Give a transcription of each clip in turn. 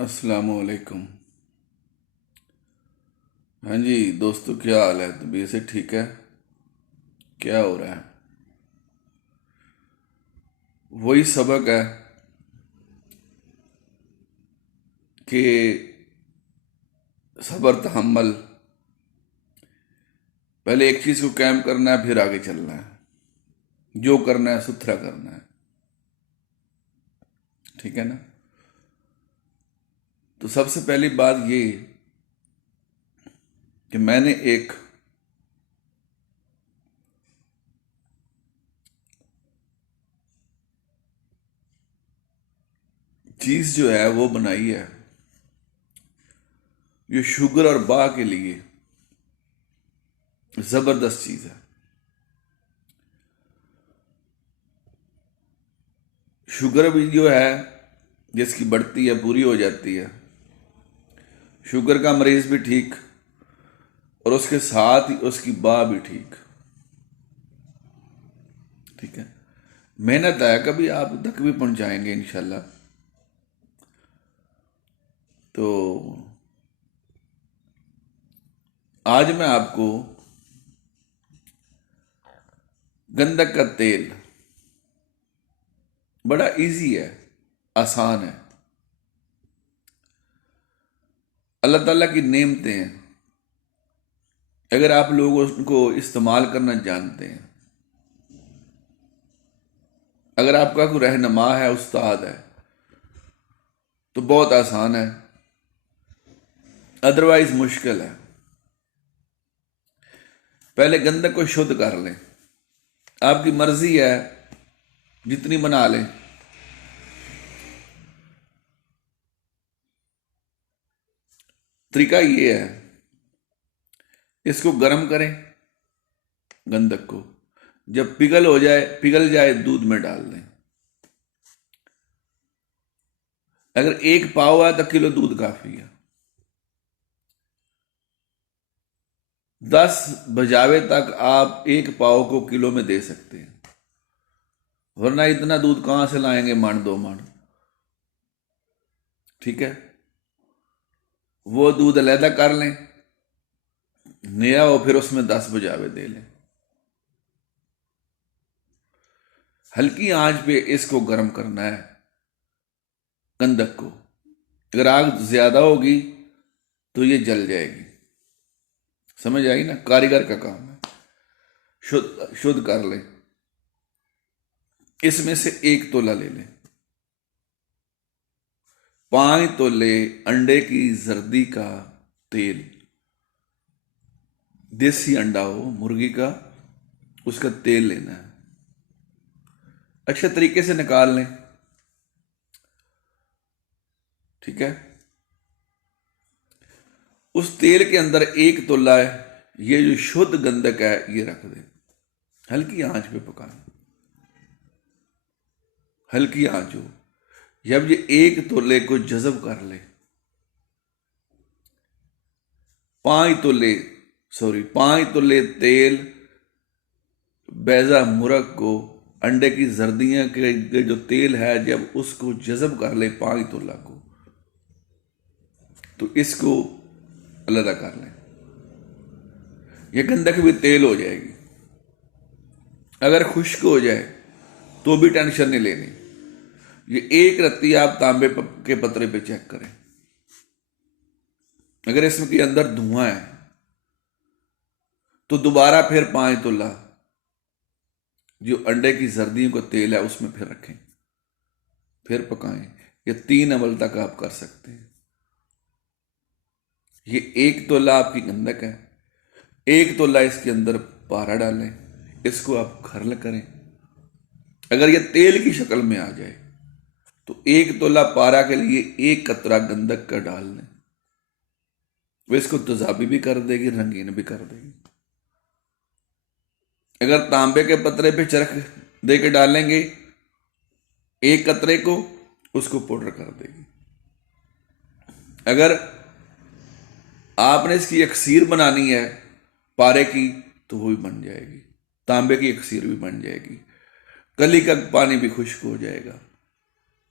अस्सलामुअलैकुम। हाँ जी दोस्तों, क्या हाल है? तबीयत से ठीक है? क्या हो रहा है? वही सबक है कि सब्र तहम्मुल। पहले एक चीज़ को कायम करना है, फिर आगे चलना है। जो करना है सुथरा करना है। ठीक है ना? तो सबसे पहली बात ये कि मैंने एक चीज़ जो है वो बनाई है, ये शुगर और बा के लिए ज़बरदस्त चीज़ है। शुगर भी जो है जिसकी बढ़ती है पूरी हो जाती है। शुगर का मरीज भी ठीक, और उसके साथ ही उसकी बा भी ठीक। ठीक है। मेहनत है, कभी आप तक भी पहुंचाएंगे इंशाल्लाह। तो आज मैं आपको गंधक का तेल, बड़ा इजी है, आसान है। अल्लाह ताला की नेमतें हैं, अगर आप लोग उनको इस्तेमाल करना जानते हैं। अगर आपका कोई रहनुमा है, उस्ताद है, तो बहुत आसान है, अदरवाइज मुश्किल है। पहले गंधक को शुद्ध कर लें। आपकी मर्जी है, जितनी बना लें। तरीका ये है, इसको गर्म करें, गंधक को। जब पिघल जाए दूध में डाल दें। अगर एक पाव है तो किलो दूध काफी है। 10 बजावे तक आप एक पाव को किलो में दे सकते हैं, वरना इतना दूध कहां से लाएंगे? मन 2 मन। ठीक है। वो दूध अलहदा कर लें, नया हो, फिर उसमें 10 बजावे दे लें। हल्की आंच पे इसको गर्म करना है, गंधक को। अगर आग ज्यादा होगी तो ये जल जाएगी। समझ आई ना? कारीगर का काम है। शुद्ध शुद्ध कर लें। इसमें से 1 तोला ले लें। 5 तोले अंडे की जर्दी का तेल, देसी अंडा हो, मुर्गी का, उसका तेल लेना है। अच्छे तरीके से निकाल लें। ठीक है। उस तेल के अंदर 1 तोला है, ये जो शुद्ध गंधक है ये रख दें। हल्की आंच पे पकाएं, हल्की आंच हो। जब ये 1 तोले को जज़ब कर ले, 5 तोले तेल बैजा मुर्ग को, अंडे की जर्दियां के जो तेल है, जब उसको जज़ब कर ले 5 तोला को, तो इसको अलग कर लें। ये गंधक भी तेल हो जाएगी। अगर खुश्क हो जाए तो भी टेंशन नहीं लेनी। ये एक रत्ती आप तांबे के पतरे पे चेक करें। अगर इसमें के अंदर धुआं है तो दोबारा फिर 5 तोला जो अंडे की जर्दियों का तेल है उसमें फिर रखें, फिर पकाएं। ये 3 अमल तक आप कर सकते हैं। ये 1 तोला आपकी गंधक है, 1 तोला इसके अंदर पारा डालें, इसको आप खर्ल करें। अगर ये तेल की शक्ल में आ जाए तो 1 तोला पारा के लिए 1 कतरा गंधक का डाल लें। वो इसको तेजाबी भी कर देगी, रंगीन भी कर देगी। अगर तांबे के पतरे पे चरख दे के डालेंगे 1 कतरे को, उसको पाउडर कर देगी। अगर आपने इसकी अक्सीर बनानी है पारे की, तो वो भी बन जाएगी। तांबे की अक्सीर भी बन जाएगी। कली का पानी भी खुश्क हो जाएगा,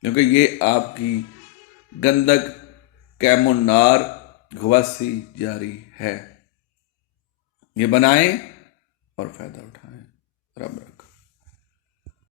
क्योंकि ये आपकी गंधक कैमुनार घवासी जारी है। ये बनाएं और फायदा उठाएं। रब रखा।